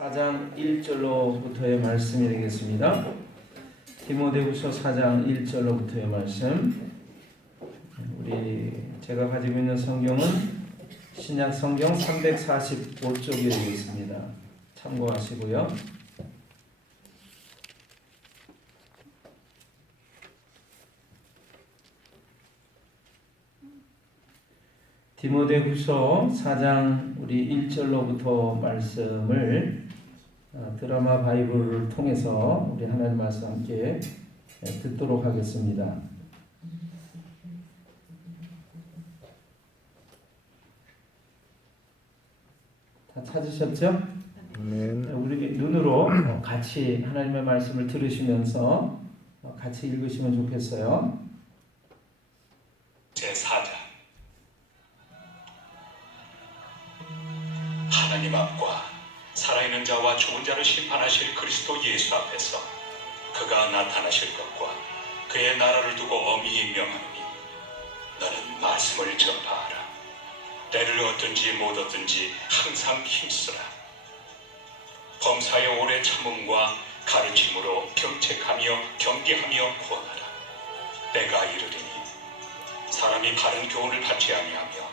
4장 1절로부터의 말씀이 되겠습니다. 디모데후서 4장 1절로부터의 말씀. 제가 가지고 있는 성경은 신약 성경 345쪽이 되겠습니다. 참고하시고요. 디모데후서 4장 1절로부터 말씀을 드라마 바이블을 통해서 우리 하나님 말씀 함께 듣도록 하겠습니다. 다 찾으셨죠? 우리 눈으로 같이 하나님의 말씀을 들으시면서 같이 읽으시면 좋겠어요. 제4장. 하나님 앞과 살아있는 자와 죽은 자를 심판하실 그리스도 예수 앞에서 그가 나타나실 것과 그의 나라를 두고 엄히 명하노니 너는 말씀을 전파하라. 때를 얻든지 못 얻든지 항상 힘쓰라. 범사의 오래 참음과 가르침으로 경책하며 경계하며 구원하라. 때가 이르리니 사람이 바른 교훈을 받지 아니하며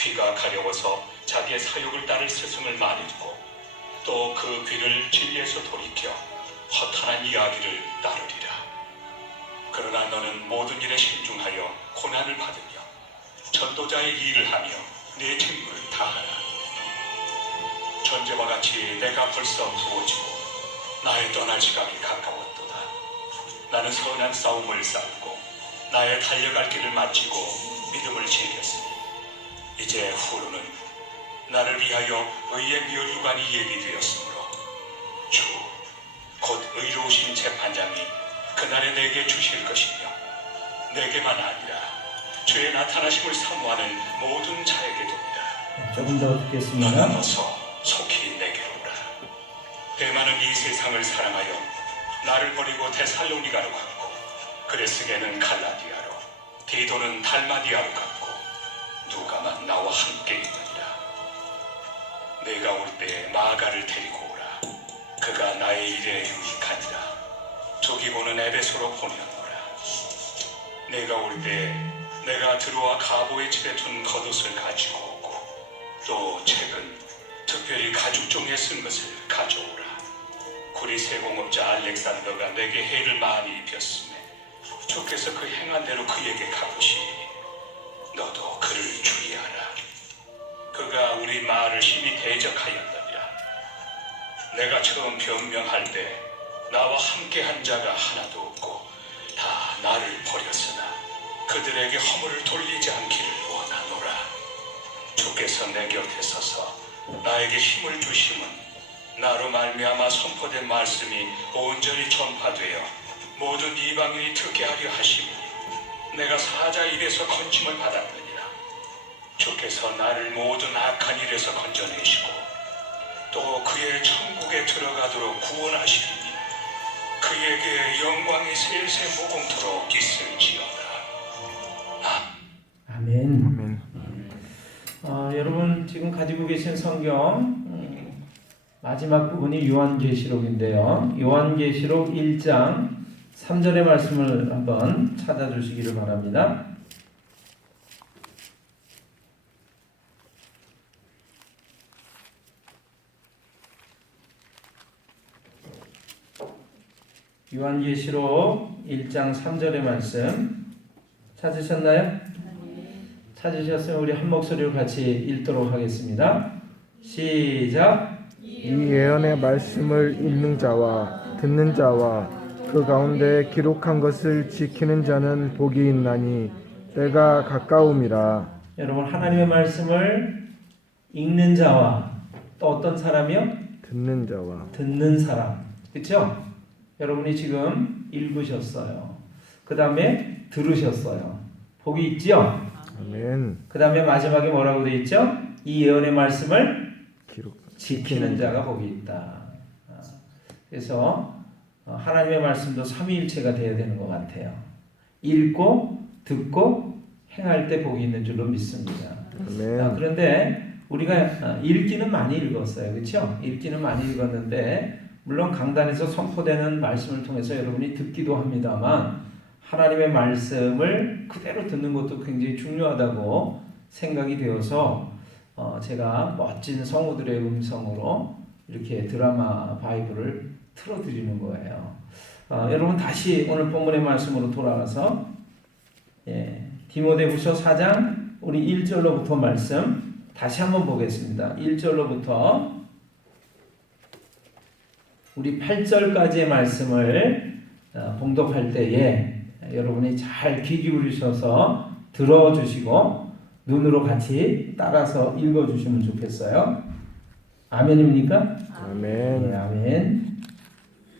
귀가 가려워서 자기의 사욕을 따를 스승을 많이 두고 또 그 귀를 진리에서 돌이켜 허탄한 이야기를 따르리라. 그러나 너는 모든 일에 신중하여 고난을 받으며 전도자의 일을 하며 내 직무를 다하라. 전제와 같이 내가 벌써 부어지고 나의 떠날 시각이 가까웠도다. 나는 선한 싸움을 싸우고 나의 달려갈 길을 마치고 믿음을 지켰으니 이제 후로는 나를 위하여 의의 멸류관이 예비되었으므로 주 곧 의로우신 재판장이 그날에 내게 주실 것이며 내게만 아니라 주의 나타나심을 사모하는 모든 자에게도니라. 조금 더 듣겠습니다. 너는 어서 속히 내게로 오라. 대만은 이 세상을 사랑하여 나를 버리고 데살로니가로 갔고 그레스게는 갈라디아로 디도는 달마디아로 갔고 누가만 나와 함께 있느니라. 내가 올 때 마가를 데리고 오라. 그가 나의 일에 유익하니라. 조기고는 에베소로 보내었노라. 내가 올 때 내가 드로아 가보의 집에 둔 겉옷을 가지고 오고 또 책은 특별히 가죽 종이에 쓴 것을 가져오라. 구리 세공업자 알렉산더가 내게 해를 많이 입혔으며 주께서 그 행한 대로 그에게 갚으시니 너도 그를 주의하라. 그가 우리 말을 심히 대적하였느니라. 내가 처음 변명할 때 나와 함께한 자가 하나도 없고 다 나를 버렸으나 그들에게 허물을 돌리지 않기를 원하노라. 주께서 내 곁에 서서 나에게 힘을 주심은 나로 말미암아 선포된 말씀이 온전히 전파되어 모든 이방인이 듣게 하려 하심이니 내가 사자 입에서 건짐을 받았느니라. 주께서 나를 모든 악한 일에서 건져내시고 또 그의 천국에 들어가도록 구원하시리니 그에게 영광이 세세 무궁토록 있을지어다. 아멘. 여러분 지금 가지고 계신 성경 마지막 부분이 요한계시록인데요. 요한계시록 1장 3절의 말씀을 한번 찾아주시기를 바랍니다. 요한계시록 1장 3절의 말씀 찾으셨나요? 찾으셨으면 우리 한 목소리로 같이 읽도록 하겠습니다. 시작. 이 예언의 말씀을 읽는 자와 듣는 자와 그 가운데 기록한 것을 지키는 자는 복이 있나니 때가 가까움이라. 여러분 하나님의 말씀을 읽는 자와 또 어떤 사람이요? 듣는 자와 듣는 사람. 그렇죠? 여러분이 지금 읽으셨어요. 그 다음에 들으셨어요. 복이 있지요? 아멘. 그 다음에 마지막에 뭐라고 되어 있죠? 이 예언의 말씀을 기록 지키는 자가 복이 있다. 그래서 하나님의 말씀도 삼위일체가 되어야 되는 것 같아요. 읽고 듣고 행할 때 복이 있는 줄로 믿습니다. 아멘. 그런데 우리가 읽기는 많이 읽었어요. 그렇죠? 읽기는 많이 읽었는데 물론 강단에서 선포되는 말씀을 통해서 여러분이 듣기도 합니다만 하나님의 말씀을 그대로 듣는 것도 굉장히 중요하다고 생각이 되어서 제가 멋진 성우들의 음성으로 이렇게 드라마 바이블을 틀어드리는 거예요. 여러분 다시 오늘 본문의 말씀으로 돌아가서 디모데후서 4장 우리 1절로부터 말씀 다시 한번 보겠습니다. 1절로부터 우리 8절까지의 말씀을 봉독할 때에 여러분이 잘 귀 기울이셔서 들어주시고 눈으로 같이 따라서 읽어주시면 좋겠어요. 아멘입니까? 아멘. 네, 아멘.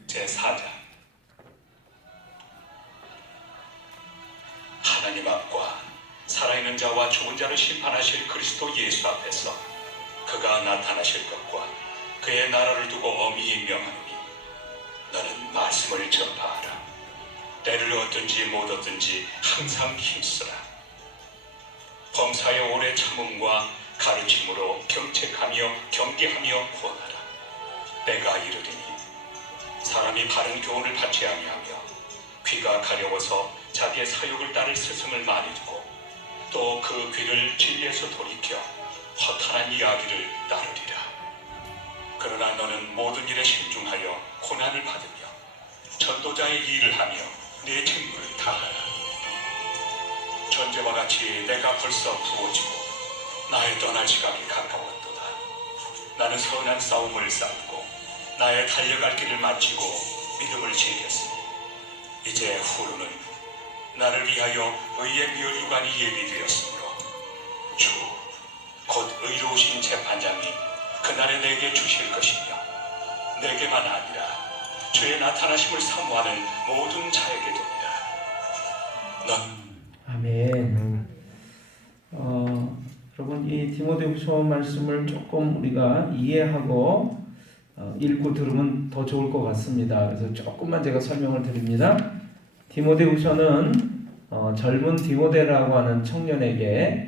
제4장. 하나님 앞과 살아있는 자와 죽은 자를 심판하실 그리스도 예수 앞에서 그가 나타나실 것과 그의 나라를 두고 엄히 명하노니 너는 말씀을 전파하라. 때를 얻든지 못 얻든지 항상 힘쓰라. 범사의 오래 참음과 가르침으로 경책하며 경계하며 구원하라. 때가 이르리니 사람이 바른 교훈을 받지 아니하며 귀가 가려워서 자기의 사욕을 따를 스승을 많이 두고 또 그 귀를 진리에서 돌이켜 허탄한 이야기를 따르리라. 그러나 너는 모든 일에 신중하여 고난을 받으며 전도자의 일을 하며 네 책무를 다하라. 전제와 같이 내가 벌써 부어지고 나의 떠날 시간이 가까웠도다. 나는 선한 싸움을 싸우고 나의 달려갈 길을 마치고 믿음을 지켰으니 이제 후로는 나를 위하여 의의 멸류관이 예비되었으므로 주 곧 의로우신 재판장이 그날에 내게 주실 것이며 내게만 아니라 주의 나타나심을 사모하는 모든 자에게 됩니다. 아멘. 여러분 이 디모데후서 말씀을 조금 우리가 이해하고 읽고 들으면 더 좋을 것 같습니다. 그래서 조금만 제가 설명을 드립니다. 디모데후서는 젊은 디모데라고 하는 청년에게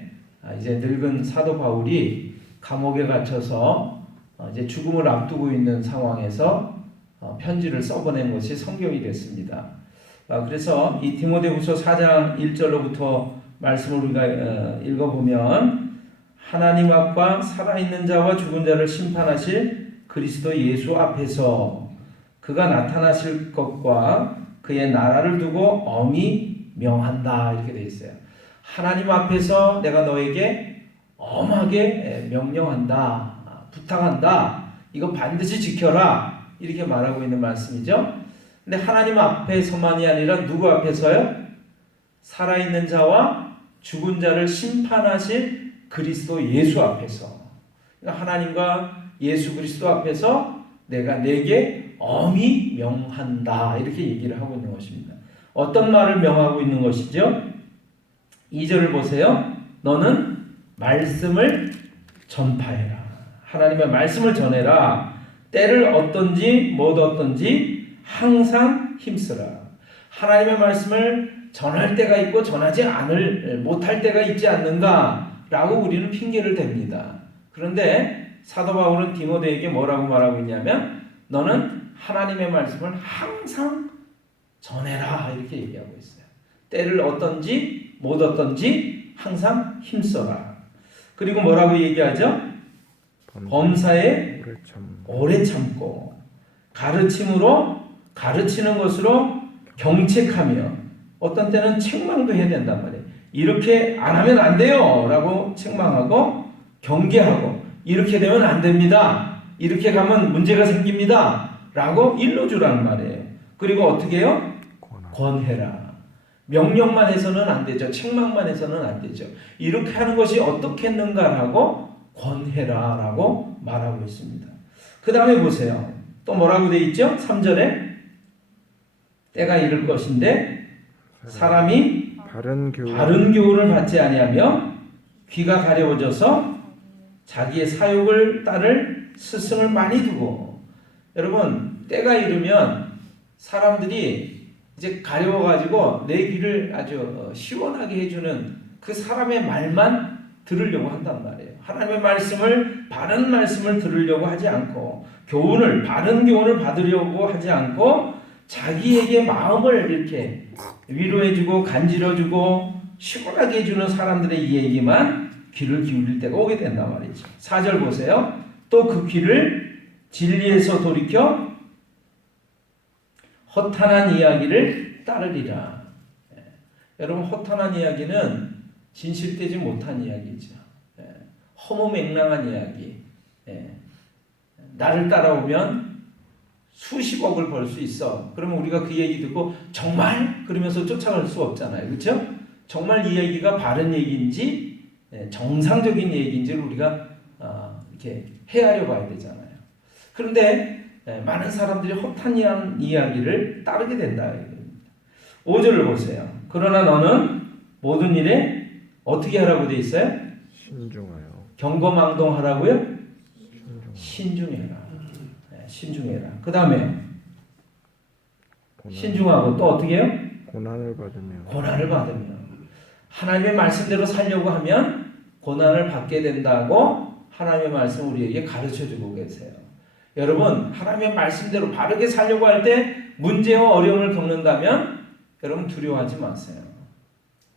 이제 늙은 사도 바울이 감옥에 갇혀서 이제 죽음을 앞두고 있는 상황에서 편지를 써보낸 것이 성경이 됐습니다. 그래서 이 디모데후서 4장 1절로부터 말씀을 우리가 읽어보면 하나님 앞과 살아있는 자와 죽은 자를 심판하실 그리스도 예수 앞에서 그가 나타나실 것과 그의 나라를 두고 엄히 명한다 이렇게 되어 있어요. 하나님 앞에서 내가 너에게 엄하게 명령한다, 부탁한다. 이거 반드시 지켜라 이렇게 말하고 있는 말씀이죠. 근데 하나님 앞에서만이 아니라 누구 앞에서요? 살아있는 자와 죽은 자를 심판하실 그리스도 예수 앞에서. 그러니까 하나님과 예수 그리스도 앞에서 내가 내게 엄히 명한다 이렇게 얘기를 하고 있는 것입니다. 어떤 말을 명하고 있는 것이죠? 2절을 보세요. 너는 말씀을 전파해라. 하나님의 말씀을 전해라. 때를 얻든지 못 얻든지 항상 힘쓰라. 하나님의 말씀을 전할 때가 있고 전하지 못할 때가 있지 않는가라고 우리는 핑계를 댑니다. 그런데 사도 바울은 디모데에게 뭐라고 말하고 있냐면 너는 하나님의 말씀을 항상 전해라 이렇게 얘기하고 있어요. 때를 얻든지 못 얻든지 항상 힘써라. 그리고 뭐라고 얘기하죠? 범사에 오래 참고 가르침으로 가르치는 것으로 경책하며 어떤 때는 책망도 해야 된단 말이에요. 이렇게 안 하면 안 돼요 라고 책망하고 경계하고 이렇게 되면 안 됩니다. 이렇게 가면 문제가 생깁니다 라고 일러주라는 말이에요. 그리고 어떻게 해요? 권해라. 명령만 해서는 안 되죠. 책망만 해서는 안 되죠. 이렇게 하는 것이 어떻겠는가라고 권해라 라고 말하고 있습니다. 그 다음에 보세요. 또 뭐라고 되어 있죠? 3절에 때가 이를 것인데 사람이 바른 교훈을 받지 아니하며 귀가 가려워져서 자기의 사욕을 따를 스승을 많이 두고. 여러분 때가 이르면 사람들이 이제 가려워가지고 내 귀를 아주 시원하게 해주는 그 사람의 말만 들으려고 한단 말이에요. 하나님의 말씀을 바른 말씀을 들으려고 하지 않고 교훈을 바른 교훈을 받으려고 하지 않고 자기에게 마음을 이렇게 위로해주고 간지러주고 시원하게 해주는 사람들의 이 얘기만 귀를 기울일 때가 오게 된단 말이죠. 4절 보세요. 또 그 귀를 진리에서 돌이켜 허탄한 이야기를 따르리라. 여러분 허탄한 이야기는 진실되지 못한 이야기죠. 허무맹랑한 이야기. 나를 따라오면 수십억을 벌 수 있어. 그러면 우리가 그 얘기 듣고 정말? 그러면서 쫓아갈 수 없잖아요. 그렇죠? 정말 이 얘기가 바른 얘기인지 정상적인 얘기인지를 우리가 이렇게 헤아려 봐야 되잖아요. 그런데 많은 사람들이 허탄한 이야기를 따르게 된다. 5절을 보세요. 그러나 너는 모든 일에 어떻게 하라고 돼 있어요? 신중하여. 경거망동하라고요? 신중해라. 신중해라. 그 다음에 신중하고 또 어떻게 해요? 고난을 받으며. 고난을 받으며. 하나님의 말씀대로 살려고 하면 고난을 받게 된다고 하나님의 말씀 우리에게 가르쳐주고 계세요. 여러분 하나님의 말씀대로 바르게 살려고 할 때 문제와 어려움을 겪는다면 여러분 두려워하지 마세요.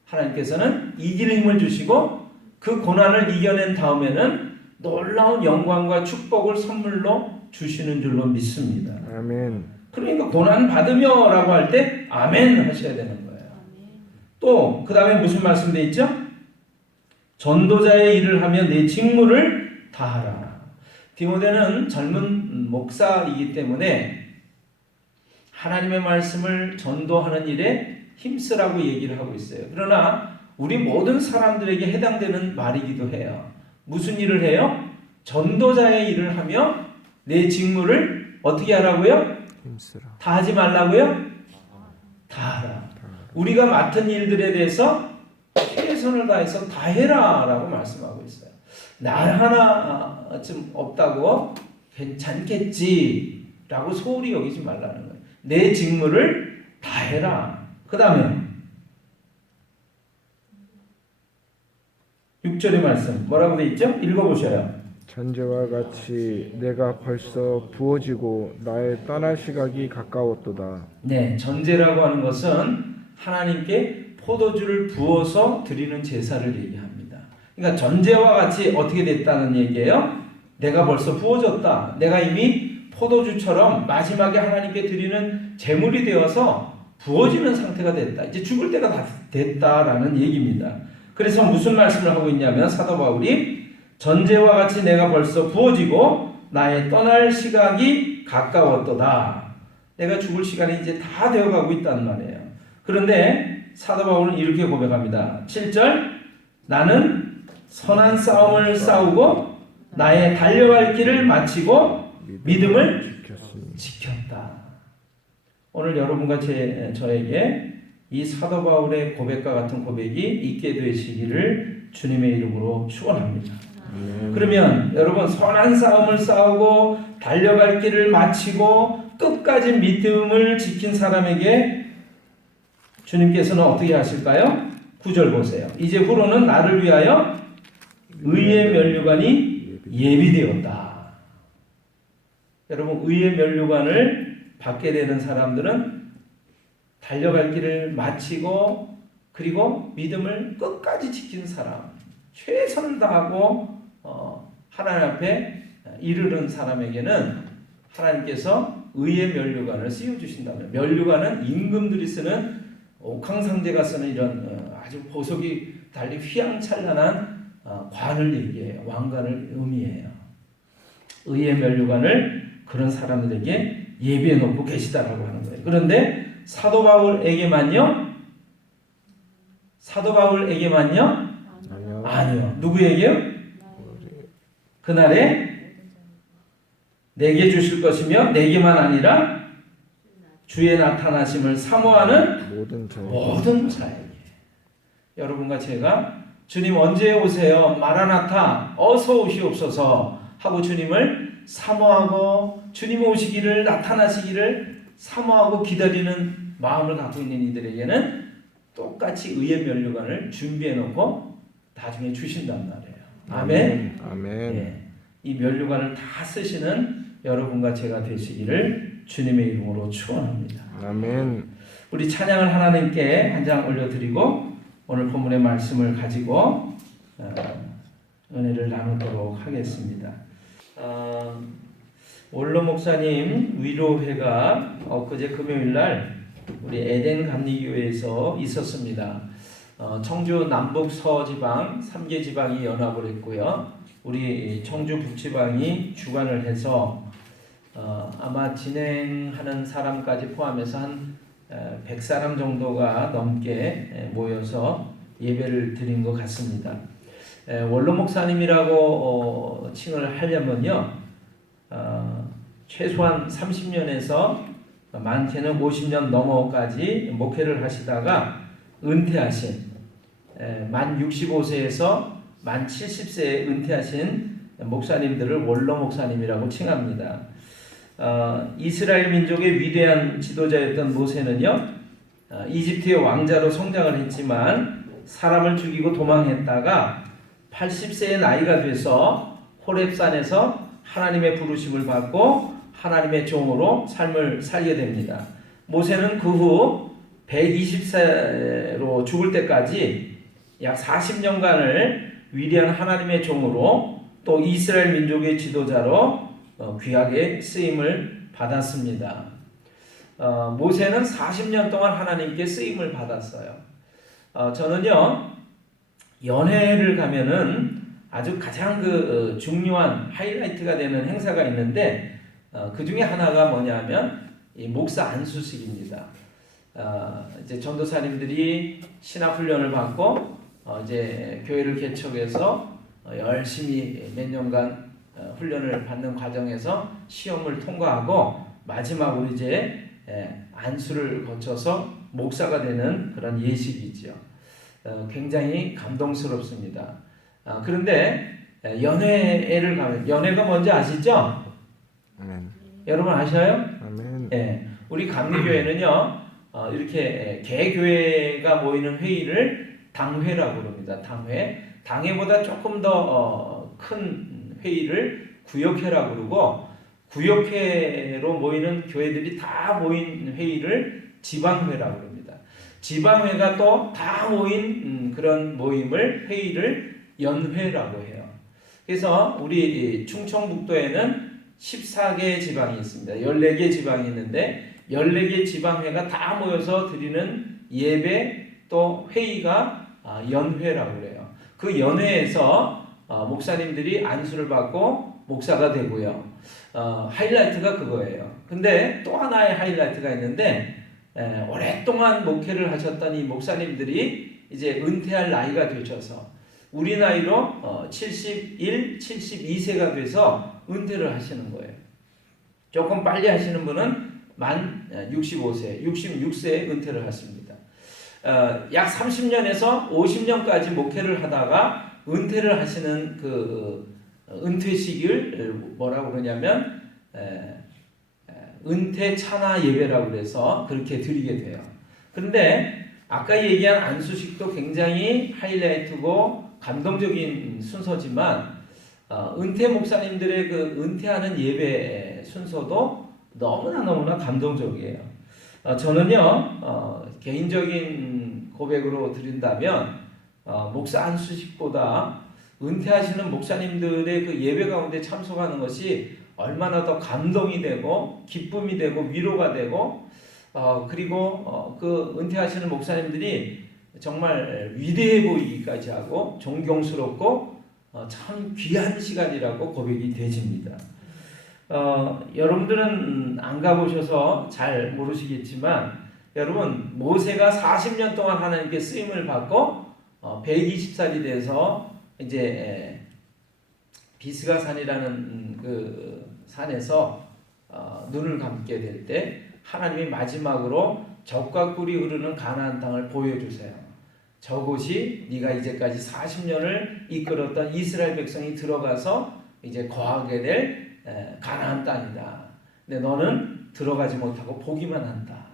하나님께서는 이기는 힘을 주시고 그 고난을 이겨낸 다음에는 놀라운 영광과 축복을 선물로 주시는 줄로 믿습니다. 아멘. 그러니까 고난 받으며라고 할 때 아멘 하셔야 되는 거예요. 또 그 다음에 무슨 말씀돼 있죠? 전도자의 일을 하며 내 직무를 다하라. 디모데는 젊은 목사이기 때문에 하나님의 말씀을 전도하는 일에 힘쓰라고 얘기를 하고 있어요. 그러나 우리 모든 사람들에게 해당되는 말이기도 해요. 무슨 일을 해요? 전도자의 일을 하며 내 직무를 어떻게 하라고요? 힘쓰라. 다 하지 말라고요? 다 하라. 우리가 맡은 일들에 대해서 최선을 다해서 다 해라 라고 말씀하고 있어요. 날 하나쯤 없다고 괜찮겠지 라고 소홀히 여기지 말라는 거예요. 내 직무를 다 해라. 그 다음에 6절의 말씀 뭐라고 돼 있죠? 읽어보셔요. 전제와 같이 내가 벌써 부어지고 나의 떠날 시각이 가까웠도다. 네, 전제라고 하는 것은 하나님께 포도주를 부어서 드리는 제사를 얘기합니다. 그러니까 전제와 같이 어떻게 됐다는 얘기예요? 내가 벌써 부어졌다. 내가 이미 포도주처럼 마지막에 하나님께 드리는 제물이 되어서 부어지는 상태가 됐다. 이제 죽을 때가 다 됐다라는 얘기입니다. 그래서 무슨 말씀을 하고 있냐면 사도 바울이 전제와 같이 내가 벌써 부어지고 나의 떠날 시각이 가까웠도다. 내가 죽을 시간이 이제 다 되어가고 있단 말이에요. 그런데 사도 바울은 이렇게 고백합니다. 7절 나는 선한 싸움을 싸우고 나의 달려갈 길을 마치고 믿음을 지켰다. 오늘 여러분과 저에게 이 사도 바울의 고백과 같은 고백이 있게 되시기를 주님의 이름으로 축원합니다. 그러면 여러분 선한 싸움을 싸우고 달려갈 길을 마치고 끝까지 믿음을 지킨 사람에게 주님께서는 어떻게 하실까요? 9절 보세요. 이제 후로는 나를 위하여 의의 면류관이 예비되었다. 여러분 의의 면류관을 받게 되는 사람들은 달려갈 길을 마치고 그리고 믿음을 끝까지 지킨 사람, 최선을 다하고 하나님 앞에 이르는 사람에게는 하나님께서 의의 면류관을 씌워주신다면, 면류관은 임금들이 쓰는 옥황상제가 쓰는 이런 아주 보석이 달리 휘황찬란한 관을 얘기해요. 왕관을 의미해요. 의의 면류관을 그런 사람들에게 예비해 놓고 계시다라고 하는 거예요. 그런데 사도 바울에게만요? 아니요. 누구에게요? 그날에 내게 주실 것이며 내게만 아니라 주의 나타나심을 사모하는 모든 자에게. 여러분과 제가 주님 언제 오세요? 마라나타 어서 오시옵소서 하고 주님을 사모하고 주님 오시기를 나타나시기를 사모하고 기다리는 마음을 갖고 있는 이들에게는 똑같이 의의 면류관을 준비해 놓고 나중에 주신단 말이에요. 아멘. 아멘. 예, 이 면류관을 다 쓰시는 여러분과 제가 되시기를 주님의 이름으로 축원합니다. 아멘. 우리 찬양을 하나님께 한 장 올려드리고 오늘 본문의 말씀을 가지고 은혜를 나누도록 하겠습니다. 원로 목사님 위로회가 엊그제 금요일날 우리 에덴 감리교회에서 있었습니다. 청주 남북 서지방 3개 지방이 연합을 했고요. 우리 청주 북지방이 주관을 해서 아마 진행하는 사람까지 포함해서 한 100사람 정도가 넘게 모여서 예배를 드린 것 같습니다. 원로 목사님이라고 칭을 하려면요, 최소한 30년에서 많게는 50년 넘어까지 목회를 하시다가 은퇴하신, 만 65세에서 만 70세에 은퇴하신 목사님들을 원로 목사님이라고 칭합니다. 이스라엘 민족의 위대한 지도자였던 모세는요, 이집트의 왕자로 성장을 했지만 사람을 죽이고 도망했다가 80세의 나이가 돼서 호렙산에서 하나님의 부르심을 받고 하나님의 종으로 삶을 살게 됩니다. 모세는 그 후 120세로 죽을 때까지 약 40년간을 위대한 하나님의 종으로 또 이스라엘 민족의 지도자로 귀하게 쓰임을 받았습니다. 모세는 40년 동안 하나님께 쓰임을 받았어요. 저는요, 연회를 가면은 아주 가장 중요한 하이라이트가 되는 행사가 있는데 그 중에 하나가 뭐냐면 이 목사 안수식입니다. 이제 전도사님들이 신학 훈련을 받고 이제 교회를 개척해서 열심히 몇 년간 훈련을 받는 과정에서 시험을 통과하고 마지막으로 이제 안수를 거쳐서 목사가 되는 그런 예식이죠. 굉장히 감동스럽습니다. 그런데 연회를 가면, 연회가 뭔지 아시죠? 아멘. 여러분 아셔요? 아멘. 예, 우리 감리교회는요, 이렇게 개교회가 모이는 회의를 당회라고 그럽니다. 당회보다 조금 더 큰 회의를 구역회라고 그러고, 구역회로 모이는 교회들이 다 모인 회의를 지방회라고 합니다. 지방회가 또 다 모인 그런 회의를 연회라고 해요. 그래서 우리 충청북도에는 14개 지방이 있습니다. 14개 지방이 있는데 14개 지방회가 다 모여서 드리는 예배 또 회의가 연회라고 그래요. 그 연회에서 목사님들이 안수를 받고 목사가 되고요. 하이라이트가 그거예요. 근데 또 하나의 하이라이트가 있는데 오랫동안 목회를 하셨던 이 목사님들이 이제 은퇴할 나이가 되셔서 우리 나이로 71, 72세가 돼서 은퇴를 하시는 거예요. 조금 빨리 하시는 분은 만 65세, 66세에 은퇴를 하십니다. 약 30년에서 50년까지 목회를 하다가 은퇴를 하시는 그 은퇴 시기를 뭐라고 그러냐면 은퇴 찬화 예배라고 그래서 그렇게 드리게 돼요. 그런데 아까 얘기한 안수식도 굉장히 하이라이트고 감동적인 순서지만 은퇴 목사님들의 그 은퇴하는 예배 순서도 너무나 감동적이에요. 저는요, 개인적인 고백으로 드린다면 목사 안수식보다 은퇴하시는 목사님들의 그 예배 가운데 참석하는 것이 얼마나 더 감동이 되고 기쁨이 되고 위로가 되고 그리고 그 은퇴하시는 목사님들이 정말 위대해 보이기까지 하고 존경스럽고 참 귀한 시간이라고 고백이 되집니다. 여러분들은 안 가보셔서 잘 모르시겠지만 여러분, 모세가 40년 동안 하나님께 쓰임을 받고 120살이 돼서 이제 비스가산이라는 그 산에서 눈을 감게 될 때 하나님이 마지막으로 젖과 꿀이 흐르는 가나안 땅을 보여주세요. 저곳이 네가 이제까지 40년을 이끌었던 이스라엘 백성이 들어가서 이제 거하게 될 가나안 땅이다. 근데 너는 들어가지 못하고 보기만 한다.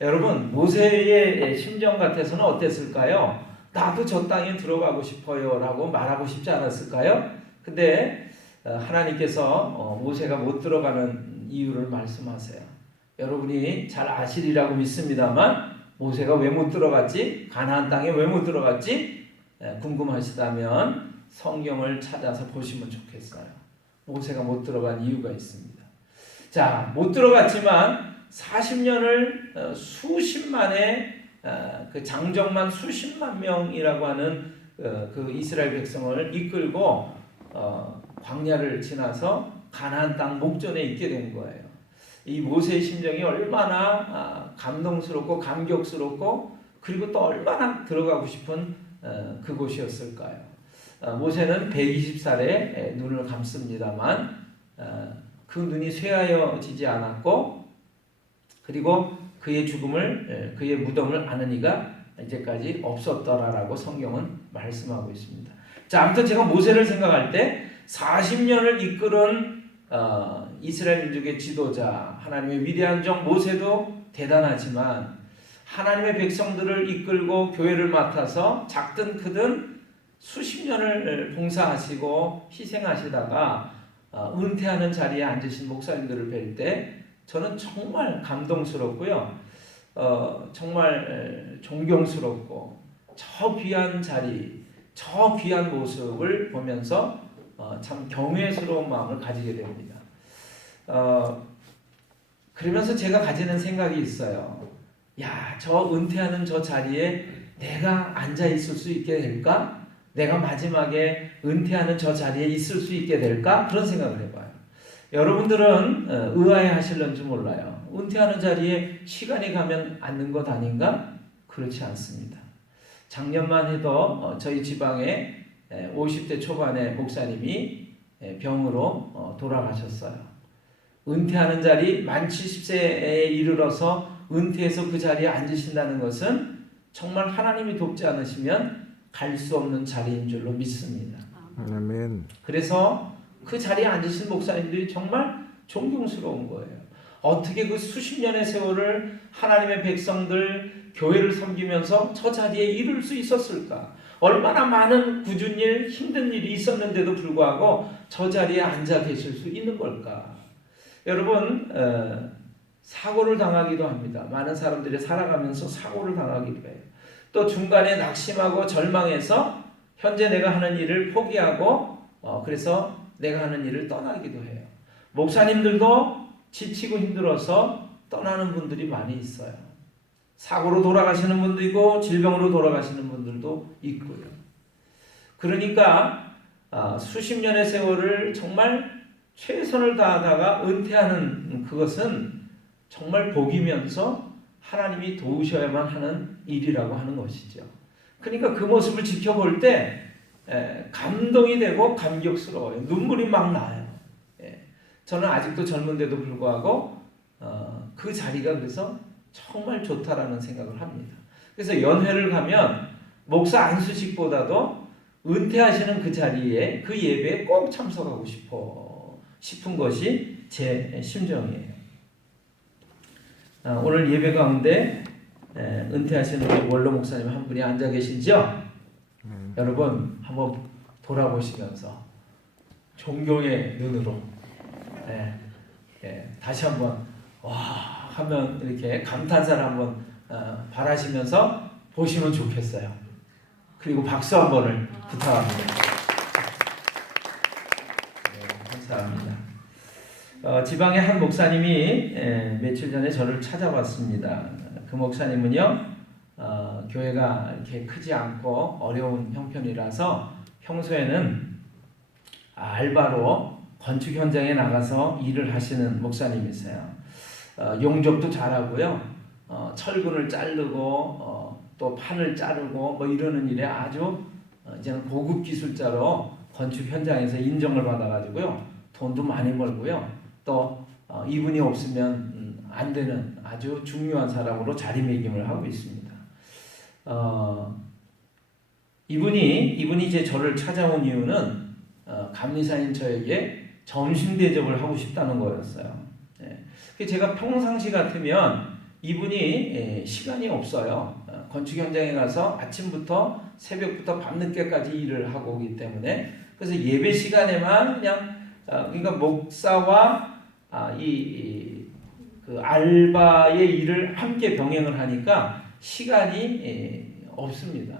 여러분, 모세의 심정 같아서는 어땠을까요? 나도 저 땅에 들어가고 싶어요라고 말하고 싶지 않았을까요? 근데 하나님께서 모세가 못 들어가는 이유를 말씀하세요. 여러분이 잘 아시리라고 믿습니다만 모세가 왜 못 들어갔지? 가나안 땅에 왜 못 들어갔지? 궁금하시다면 성경을 찾아서 보시면 좋겠어요. 모세가 못 들어간 이유가 있습니다. 자, 못 들어갔지만 40년을 수십만의 그 장정만 수십만 명이라고 하는 그 이스라엘 백성을 이끌고 광야를 지나서 가나안 땅 목전에 있게 된 거예요. 이 모세의 심정이 얼마나 감동스럽고 감격스럽고 그리고 또 얼마나 들어가고 싶은 그곳이었을까요? 모세는 120살에 눈을 감습니다만 그 눈이 쇠하여지지 않았고 그리고 그의 죽음을 그의 무덤을 아는 이가 이제까지 없었더라라고 성경은 말씀하고 있습니다. 자, 아무튼 제가 모세를 생각할 때 40년을 이끌은 이스라엘 민족의 지도자 하나님의 위대한 종 모세도 대단하지만 하나님의 백성들을 이끌고 교회를 맡아서 작든 크든 수십 년을 봉사하시고 희생하시다가 은퇴하는 자리에 앉으신 목사님들을 뵐 때 저는 정말 감동스럽고요. 정말 존경스럽고 저 귀한 자리, 저 귀한 모습을 보면서 참 경외스러운 마음을 가지게 됩니다. 그러면서 제가 가지는 생각이 있어요. 야, 저 은퇴하는 저 자리에 내가 앉아 있을 수 있게 될까? 내가 마지막에 은퇴하는 저 자리에 있을 수 있게 될까? 그런 생각을 해봐요. 여러분들은 의아해 하실런지 몰라요. 은퇴하는 자리에 시간이 가면 앉는 것 아닌가? 그렇지 않습니다. 작년만 해도 저희 지방에 50대 초반의 목사님이 병으로 돌아가셨어요. 은퇴하는 자리 만 70세에 이르러서 은퇴해서 그 자리에 앉으신다는 것은 정말 하나님이 돕지 않으시면 갈 수 없는 자리인 줄로 믿습니다. 아멘. 그래서 그 자리에 앉으신 목사님들이 정말 존경스러운 거예요. 어떻게 그 수십 년의 세월을 하나님의 백성들 교회를 섬기면서 저 자리에 이룰 수 있었을까? 얼마나 많은 굳은 일, 힘든 일이 있었는데도 불구하고 저 자리에 앉아 계실 수 있는 걸까? 여러분, 사고를 당하기도 합니다. 많은 사람들이 살아가면서 사고를 당하기도 해요. 또 중간에 낙심하고 절망해서 현재 내가 하는 일을 포기하고 그래서 내가 하는 일을 떠나기도 해요. 목사님들도 지치고 힘들어서 떠나는 분들이 많이 있어요. 사고로 돌아가시는 분도 있고 질병으로 돌아가시는 분들도 있고요. 그러니까 수십 년의 세월을 정말 최선을 다하다가 은퇴하는 그것은 정말 복이면서 하나님이 도우셔야만 하는 일이라고 하는 것이죠. 그러니까 그 모습을 지켜볼 때 감동이 되고 감격스러워요. 눈물이 막 나요. 저는 아직도 젊은데도 불구하고 그 자리가 그래서 정말 좋다라는 생각을 합니다. 그래서 연회를 가면 목사 안수식보다도 은퇴하시는 그 자리에 그 예배에 꼭 참석하고 싶은 것이 제 심정이에요. 오늘 예배 가운데 은퇴하시는 우리 원로 목사님 한 분이 앉아 계신지요? 여러분 한번 돌아보시면서 존경의 눈으로 다시 한번 와 하면 이렇게 감탄사를 한번 바라시면서 보시면 좋겠어요. 그리고 박수 한 번을 부탁합니다. 감사합니다. 지방의 한 목사님이 며칠 전에 저를 찾아왔습니다. 그 목사님은요, 교회가 이렇게 크지 않고 어려운 형편이라서 평소에는 알바로 건축 현장에 나가서 일을 하시는 목사님이세요. 용접도 잘하고요, 철근을 자르고 또 판을 자르고 뭐 이러는 일에 아주 이제는 고급 기술자로 건축 현장에서 인정을 받아가지고요, 돈도 많이 벌고요. 또 이분이 없으면 안 되는 아주 중요한 사람으로 자리매김을 하고 있습니다. 이분이 이제 저를 찾아온 이유는 감리사인 저에게 점심 대접을 하고 싶다는 거였어요. 제가 평상시 같으면 이분이 시간이 없어요. 건축 현장에 가서 아침부터 새벽부터 밤늦게까지 일을 하고 오기 때문에 그래서 예배 시간에만 그냥 그러니까 목사와 그 알바의 일을 함께 병행을 하니까 시간이 없습니다.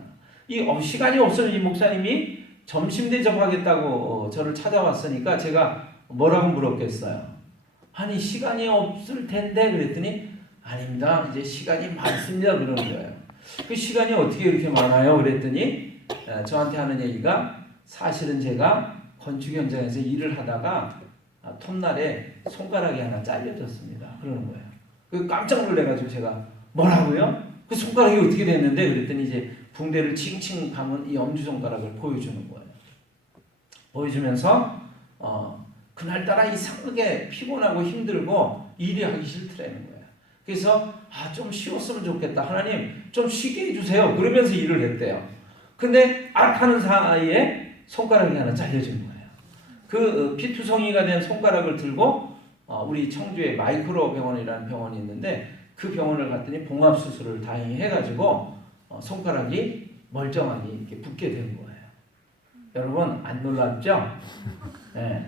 시간이 없으면 이 목사님이 점심 대접하겠다고 저를 찾아왔으니까 제가 뭐라고 물었겠어요? 아니 시간이 없을 텐데 그랬더니 아닙니다. 이제 시간이 많습니다. 그러는 거예요. 그 시간이 어떻게 이렇게 많아요? 그랬더니 저한테 하는 얘기가 사실은 제가 건축 현장에서 일을 하다가 톱날에 손가락이 하나 잘려졌습니다. 그러는 거예요. 그 깜짝 놀래가지고 제가 뭐라고요? 그 손가락이 어떻게 됐는데? 그랬더니 이제 붕대를 칭칭 감은 이 엄지손가락을 보여주는 거예요. 보여주면서 그날따라 이상하게 피곤하고 힘들고 일이 하기 싫더라는 거예요. 그래서 좀 쉬었으면 좋겠다. 하나님 좀 쉬게 해주세요. 그러면서 일을 했대요. 근데 하는 사이에 손가락이 하나 잘려진 거예요. 그 피투성이가 된 손가락을 들고 우리 청주에 마이크로 병원이라는 병원이 있는데 그 병원을 갔더니 봉합 수술을 다행히 해가지고 손가락이 멀쩡하게 이렇게 붙게 된 거예요. 여러분 안 놀랍죠? 네.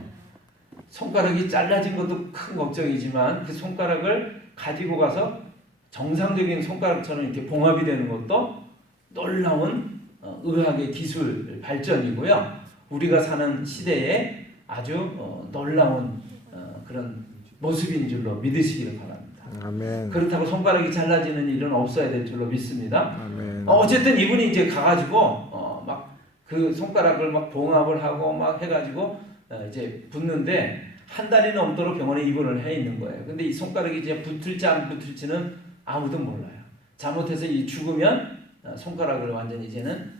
손가락이 잘라진 것도 큰 걱정이지만 그 손가락을 가지고 가서 정상적인 손가락처럼 이렇게 봉합이 되는 것도 놀라운 의학의 기술 발전이고요. 우리가 사는 시대에 아주 놀라운 그런 모습인 줄로 믿으시기를 바랍니다. 아멘. 그렇다고 손가락이 잘라지는 일은 없어야 될 줄로 믿습니다. 아멘. 어쨌든 이분이 이제 가가지고 막 그 손가락을 막 봉합을 하고 막 해가지고 이제 붙는데 한 달이 넘도록 병원에 입원을 해 있는 거예요. 근데 이 손가락이 이제 붙을지 안 붙을지는 아무도 몰라요. 잘못해서 이 죽으면 손가락을 완전히 이제는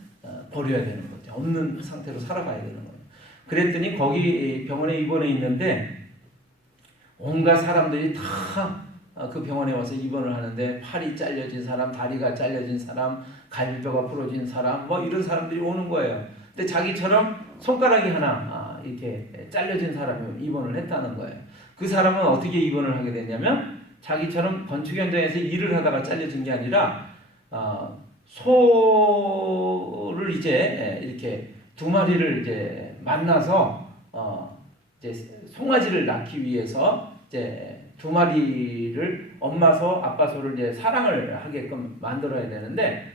버려야 되는 거죠. 없는 상태로 살아가야 되는 거예요. 그랬더니 거기 병원에 입원해 있는데 온갖 사람들이 다 그 병원에 와서 입원을 하는데 팔이 잘려진 사람, 다리가 잘려진 사람, 갈비뼈가 부러진 사람 뭐 이런 사람들이 오는 거예요. 근데 자기처럼 손가락이 하나 이렇게 잘려진 사람이 입원을 했다는 거예요. 그 사람은 어떻게 입원을 하게 됐냐면 자기처럼 건축 현장에서 일을 하다가 잘려진 게 아니라 소를 이제 이렇게 두 마리를 이제 만나서 이제 송아지를 낳기 위해서 이제 두 마리를 엄마 소, 아빠 소를 이제 사랑을 하게끔 만들어야 되는데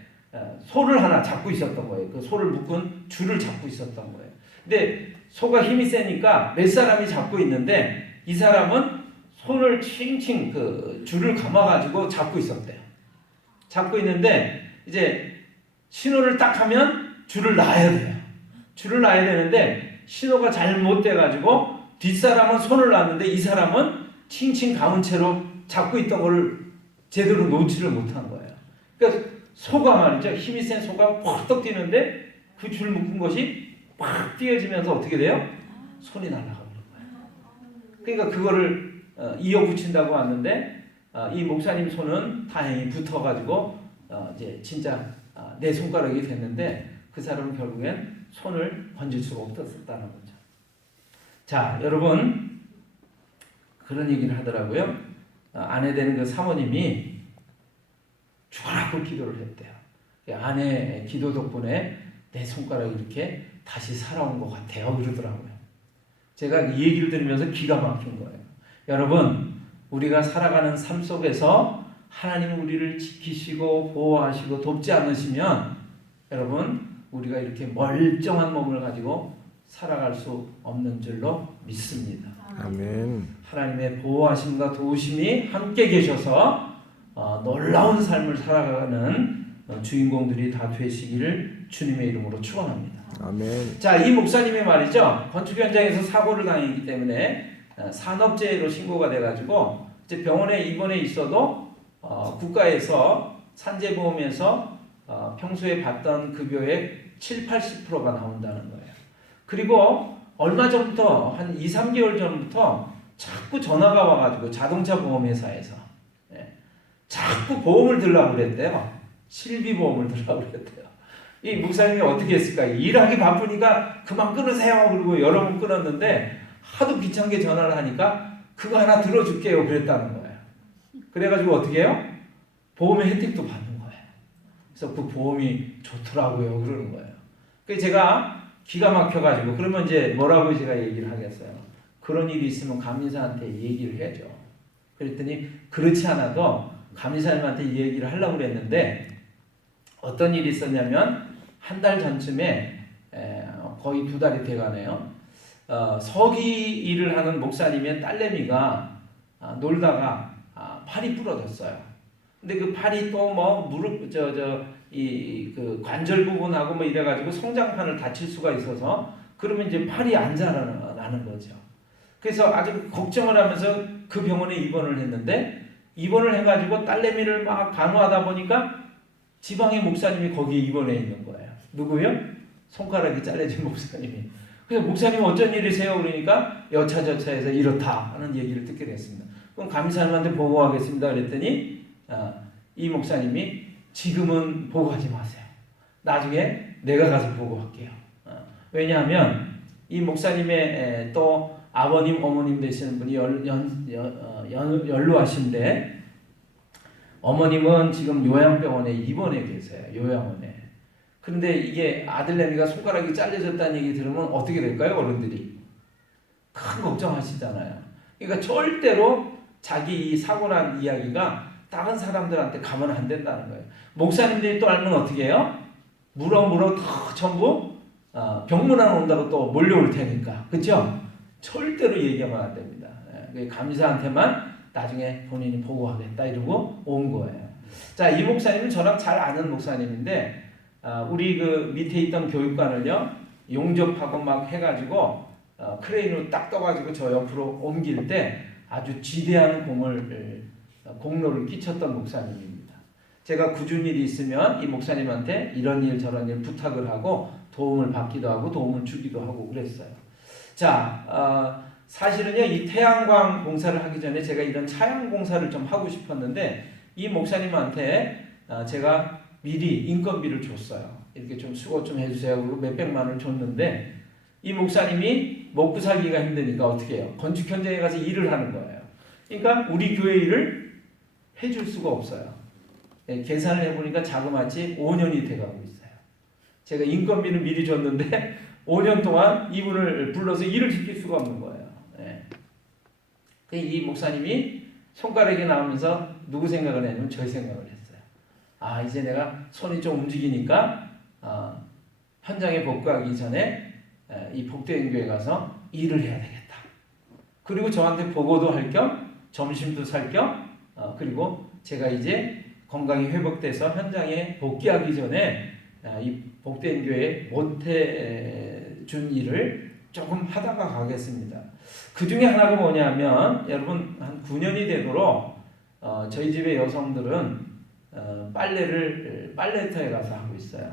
소를 하나 잡고 있었던 거예요. 그 소를 묶은 줄을 잡고 있었던 거예요. 근데 소가 힘이 세니까 몇 사람이 잡고 있는데 이 사람은 손을 칭칭 그 줄을 감아가지고 잡고 있었대요. 잡고 있는데 이제 신호를 딱 하면 줄을 놔야 돼요. 줄을 놔야 되는데 신호가 잘못돼가지고 뒷사람은 손을 놨는데 이 사람은 칭칭 감은 채로 잡고 있던 거를 제대로 놓지를 못한 거예요. 그러니까 소가 말이죠. 힘이 센 소가 팍떡 뛰는데 그 줄 묶은 것이 팍 뛰어지면서 어떻게 돼요? 손이 날아가 버린 거예요. 그러니까 그거를 이어 붙인다고 하는데 이 목사님 손은 다행히 붙어가지고 이제 진짜 내 손가락이 됐는데 그 사람은 결국엔 손을 건질 수가 없었다는 거죠. 자, 여러분 그런 얘기를 하더라고요. 아내 되는 그 사모님이 죽어라고 기도를 했대요. 아내의 기도 덕분에 내 손가락이 이렇게 다시 살아온 것 같아요. 그러더라고요. 제가 이 얘기를 들으면서 기가 막힌 거예요. 여러분, 우리가 살아가는 삶 속에서 하나님 우리를 지키시고 보호하시고 돕지 않으시면 여러분, 우리가 이렇게 멀쩡한 몸을 가지고 살아갈 수 없는 줄로 믿습니다. 아멘. 하나님의 보호하심과 도우심이 함께 계셔서 놀라운 삶을 살아가는 주인공들이 다 되시기를 주님의 이름으로 축원합니다. 아멘. 자, 이 목사님의 말이죠. 건축 현장에서 사고를 당했기 때문에 산업재해로 신고가 돼가지고 이제 병원에 입원해 있어도 국가에서 산재보험에서 평소에 받던 급여의 7-80%가 나온다는 거예요. 그리고 얼마 전부터 한 2-3개월 전부터 자꾸 전화가 와가지고 자동차 보험회사에서 자꾸 보험을 들라고 그랬대요. 실비보험을 들라고 그랬대요. 이 목사님이 어떻게 했을까? 일하기 바쁘니까 그만 끊으세요. 그리고 여러 번 끊었는데 하도 귀찮게 전화를 하니까 그거 하나 들어줄게요. 그랬다는 거예요. 그래가지고 어떻게 해요? 보험의 혜택도 받는 거예요. 그래서 그 보험이 좋더라고요. 그러는 거예요. 그래서 제가 기가 막혀가지고 그러면 이제 뭐라고 제가 얘기를 하겠어요. 그런 일이 있으면 감리사한테 얘기를 해야죠. 그랬더니 그렇지 않아도 감리사님한테 이 얘기를 하려고 그랬는데 어떤 일이 있었냐면 한 달 전쯤에 거의 2달이 돼가네요. 서기 일을 하는 목사님의 딸내미가 놀다가 팔이 부러졌어요. 근데 그 팔이 또 뭐 무릎 그 관절 부분하고 뭐 이래가지고 성장판을 다칠 수가 있어서 그러면 이제 팔이 안 자라나는 거죠. 그래서 아주 걱정을 하면서 그 병원에 입원을 했는데 입원을 해가지고 딸내미를 막 간호하다 보니까 지방의 목사님이 거기에 입원해 있는 거예요. 누구요? 손가락이 잘려진 목사님이. 그래서 목사님 어쩐 일이세요? 그러니까 여차저차해서 이렇다 하는 얘기를 듣게 됐습니다. 그럼 감사님한테 보고하겠습니다. 그랬더니 이 목사님이 지금은 보고하지 마세요. 나중에 내가 가서 보고할게요. 왜냐하면 이 목사님의 또 아버님, 어머님 되시는 분이 연로하신데 어머님은 지금 요양병원에 입원해 계세요. 요양원에. 그런데 이게 아들내미가 손가락이 잘려졌다는 얘기 들으면 어떻게 될까요? 어른들이 큰 걱정하시잖아요. 그러니까 절대로 자기 이 사고난 이야기가 다른 사람들한테 가면 안 된다는 거예요. 목사님들이 또 알면 어떻게 해요? 물어 다 전부 병문안 온다고 또 몰려올 테니까. 그렇죠? 절대로 얘기하면 안 됩니다. 감리사한테만 나중에 본인이 보고하겠다 이러고 온 거예요. 자, 이 목사님은 저랑 잘 아는 목사님인데 우리 그 밑에 있던 교육관을요 용접하고 막 해가지고 크레인으로 딱 떠가지고 저 옆으로 옮길 때 아주 지대한 공로를 끼쳤던 목사님입니다. 제가 굳은 일이 있으면 이 목사님한테 이런 일 저런 일 부탁을 하고 도움을 받기도 하고 도움을 주기도 하고 그랬어요. 자, 사실은요 이 태양광 공사를 하기 전에 제가 이런 차양 공사를 좀 하고 싶었는데 이 목사님한테 제가 미리 인건비를 줬어요. 이렇게 좀 수고 좀 해주세요. 그리고 몇백만 원을 줬는데 이 목사님이 먹고 살기가 힘드니까 어떻게 해요? 건축 현장에 가서 일을 하는 거예요. 그러니까 우리 교회 일을 해줄 수가 없어요. 계산을 해보니까 자그마치 5년이 돼가고 있어요. 제가 인건비는 미리 줬는데 5년 동안 이분을 불러서 일을 시킬 수가 없는 거예요. 이 목사님이 손가락이 나오면서 누구 생각을 했냐면 저희 생각을 했어요. 이제 내가 손이 좀 움직이니까 현장에 복구하기 전에 이 복대인교회 가서 일을 해야 되겠다. 그리고 저한테 보고도 할 겸 점심도 살 겸 그리고 제가 이제 건강이 회복돼서 현장에 복귀하기 전에 이 복대인교회 못해준 일을 조금 하다가 가겠습니다. 그 중에 하나가 뭐냐면 여러분 한 9년이 되도록 저희 집의 여성들은 빨래를 빨래터에 가서 하고 있어요.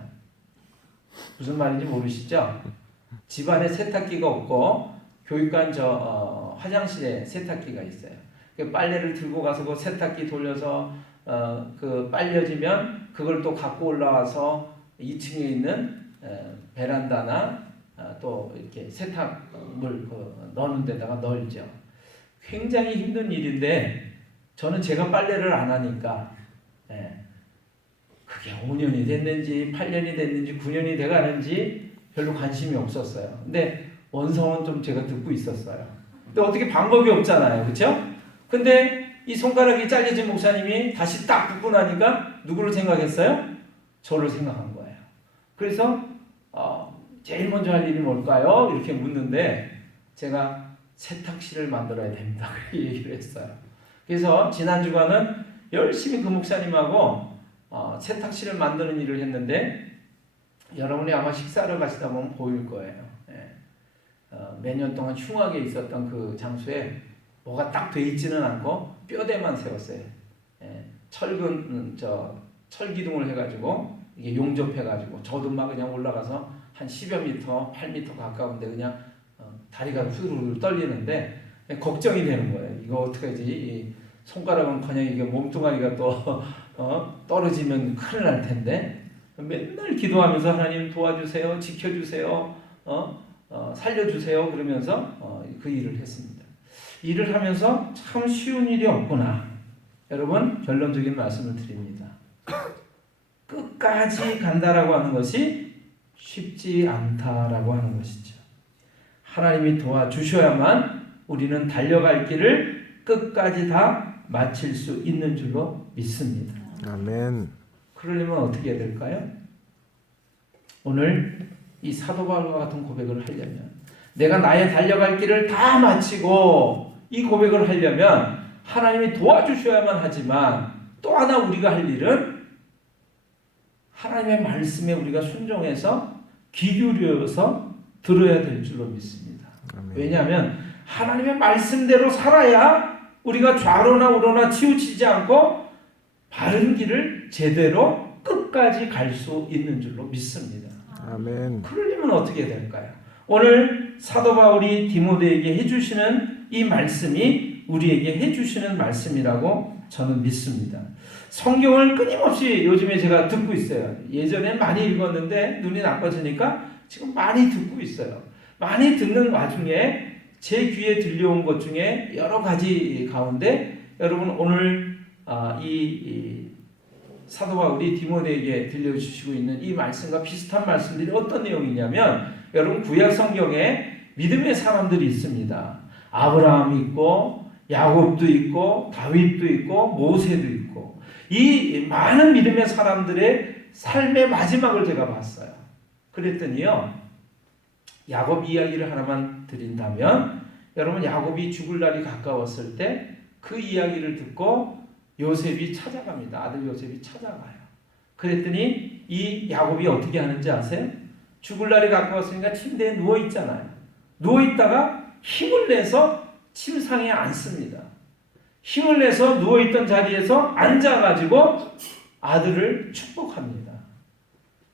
무슨 말인지 모르시죠? 집안에 세탁기가 없고 교육관 화장실에 세탁기가 있어요. 그 빨래를 들고 가서 그 세탁기 돌려서 그 빨려지면 그걸 또 갖고 올라와서 2층에 있는 베란다나 또 이렇게 세탁물 넣는 데다가 널죠. 굉장히 힘든 일인데 저는 제가 빨래를 안 하니까 그게 5년이 됐는지 8년이 됐는지 9년이 돼가는지 별로 관심이 없었어요. 근데 원성은 좀 제가 듣고 있었어요. 근데 어떻게 방법이 없잖아요. 그렇죠? 근데 이 손가락이 잘려진 목사님이 다시 딱 붙고 나니까 누구를 생각했어요? 저를 생각한 거예요. 그래서 제일 먼저 할 일이 뭘까요? 이렇게 묻는데 제가 세탁실을 만들어야 됩니다. 그렇게 얘기를 했어요. 그래서 지난 주간은 열심히 그 목사님하고 세탁실을 만드는 일을 했는데 여러분이 아마 식사를 가시다 보면 보일 거예요. 몇 년 동안 흉하게 있었던 그 장소에 뭐가 딱 돼 있지는 않고 뼈대만 세웠어요. 철기둥을 해가지고 이게 용접해가지고 저도 막 그냥 올라가서 한 10여 미터, 8미터 가까운데 그냥 다리가 후루룩 떨리는데 걱정이 되는 거예요. 이거 어떡하지? 이 손가락은커녕 이게 몸뚱아리가 또 떨어지면 큰일 날 텐데 맨날 기도하면서 하나님 도와주세요, 지켜주세요, 살려주세요 그러면서 그 일을 했습니다. 일을 하면서 참 쉬운 일이 없구나. 여러분 결론적인 말씀을 드립니다. 끝까지 간다라고 하는 것이 쉽지 않다라고 하는 것이죠. 하나님이 도와주셔야만 우리는 달려갈 길을 끝까지 다 마칠 수 있는 줄로 믿습니다. 아멘. 그러려면 어떻게 해야 될까요? 오늘 이 사도 바울과 같은 고백을 하려면, 내가 나의 달려갈 길을 다 마치고 이 고백을 하려면 하나님이 도와주셔야만 하지만, 또 하나 우리가 할 일은 하나님의 말씀에 우리가 순종해서 귀 기울여서 들어야 될 줄로 믿습니다. 아멘. 왜냐하면 하나님의 말씀대로 살아야 우리가 좌로나 우로나 치우치지 않고 바른 길을 제대로 끝까지 갈 수 있는 줄로 믿습니다. 아멘. 그러려면 어떻게 될까요? 오늘 사도 바울이 디모데에게 해주시는 이 말씀이 우리에게 해주시는 말씀이라고 저는 믿습니다. 성경을 끊임없이 요즘에 제가 듣고 있어요. 예전엔 많이 읽었는데 눈이 나빠지니까 지금 많이 듣고 있어요. 많이 듣는 와중에 제 귀에 들려온 것 중에 여러 가지 가운데 여러분 오늘 이 사도 바울이 디모데에게 들려주시고 있는 이 말씀과 비슷한 말씀들이 어떤 내용이냐면, 여러분 구약 성경에 믿음의 사람들이 있습니다. 아브라함이 있고 야곱도 있고 다윗도 있고 모세도 있고, 이 많은 믿음의 사람들의 삶의 마지막을 제가 봤어요. 그랬더니요, 야곱 이야기를 하나만 드린다면, 여러분 야곱이 죽을 날이 가까웠을 때 그 이야기를 듣고 요셉이 찾아갑니다. 아들 요셉이 찾아가요. 그랬더니 이 야곱이 어떻게 하는지 아세요? 죽을 날이 가까웠으니까 침대에 누워 있잖아요. 누워 있다가 힘을 내서 침상에 앉습니다. 힘을 내서 누워 있던 자리에서 앉아가지고 아들을 축복합니다.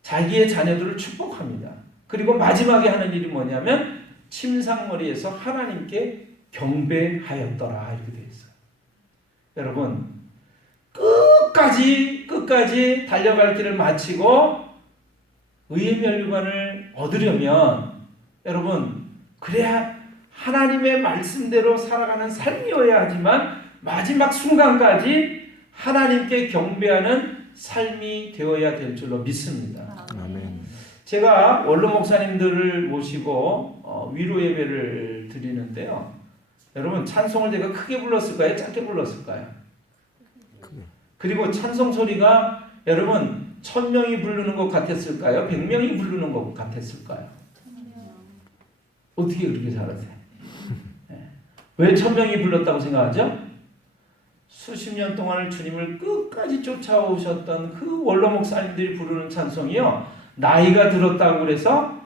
자기의 자녀들을 축복합니다. 그리고 마지막에 하는 일이 뭐냐면 침상머리에서 하나님께 경배하였더라, 이렇게 되어 있어요. 여러분, 끝까지 달려갈 길을 마치고 의의 멸류관을 얻으려면, 여러분, 그래야 하나님의 말씀대로 살아가는 삶이어야 하지만 마지막 순간까지 하나님께 경배하는 삶이 되어야 될 줄로 믿습니다. 아멘. 제가 원로 목사님들을 모시고 위로 예배를 드리는데요. 여러분, 찬송을 제가 크게 불렀을까요? 짧게 불렀을까요? 그리고 찬송 소리가 여러분 1000명이 부르는 것 같았을까요? 100명이 부르는 것 같았을까요? 어떻게 그렇게 잘하세요? 네. 왜 1000명이 불렀다고 생각하죠? 수십 년 동안 주님을 끝까지 쫓아오셨던 그 원로 목사님들이 부르는 찬송이요, 나이가 들었다고 그래서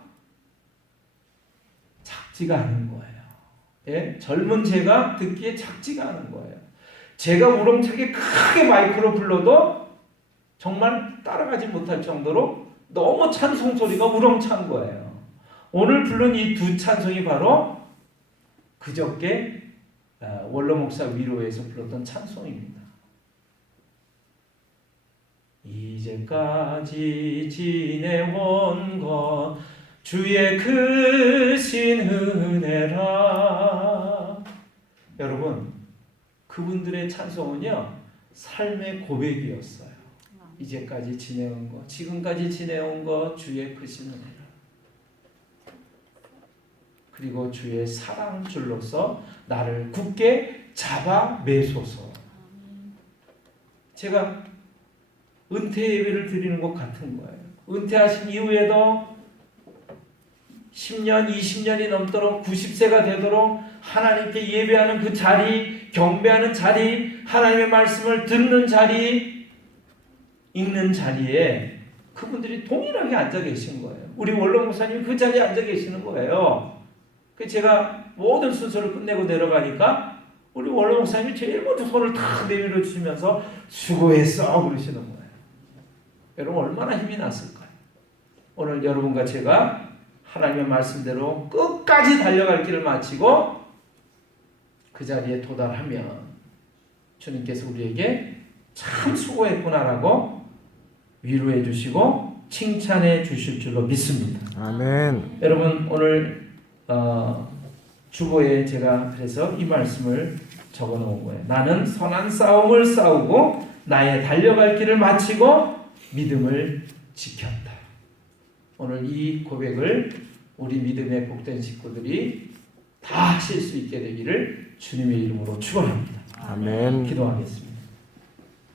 작지가 않은 거예요. 예? 젊은 제가 듣기에 작지가 않은 거예요. 제가 우렁차게 크게 마이크로 불러도 정말 따라가지 못할 정도로 너무 찬송 소리가 우렁찬 거예요. 오늘 부른 이 두 찬송이 바로 그저께 원로 목사 위로에서 불렀던 찬송입니다. 이제까지 지내온 것 주의 크신 은혜라. 여러분, 그분들의 찬송은요, 삶의 고백이었어요. 이제까지 지내온 것, 지금까지 지내온 것 주의 크신 은혜라. 그리고 주의 사랑 줄로서 나를 굳게 잡아 매소서. 제가 은퇴 예배를 드리는 것 같은 거예요. 은퇴하신 이후에도 10년, 20년이 넘도록 90세가 되도록 하나님께 예배하는 그 자리, 경배하는 자리, 하나님의 말씀을 듣는 자리, 읽는 자리에 그분들이 동일하게 앉아 계신 거예요. 우리 원로 목사님이 그 자리에 앉아 계시는 거예요. 제가 모든 순서를 끝내고 내려가니까 우리 원로 목사님이 제일 먼저 손을 탁 내밀어 주시면서 수고했어 그러시는 거예요. 여러분, 얼마나 힘이 났을까요? 오늘 여러분과 제가 하나님의 말씀대로 끝까지 달려갈 길을 마치고 그 자리에 도달하면 주님께서 우리에게 참 수고했구나라고 위로해 주시고 칭찬해 주실 줄로 믿습니다. 아멘. 여러분, 오늘 주보에 제가 그래서 이 말씀을 적어 놓은 거예요. 나는 선한 싸움을 싸우고 나의 달려갈 길을 마치고 믿음을 지켰다. 오늘 이 고백을 우리 믿음의 복된 식구들이 다 하실 수 있게 되기를 주님의 이름으로 축원합니다. 아멘. 기도하겠습니다.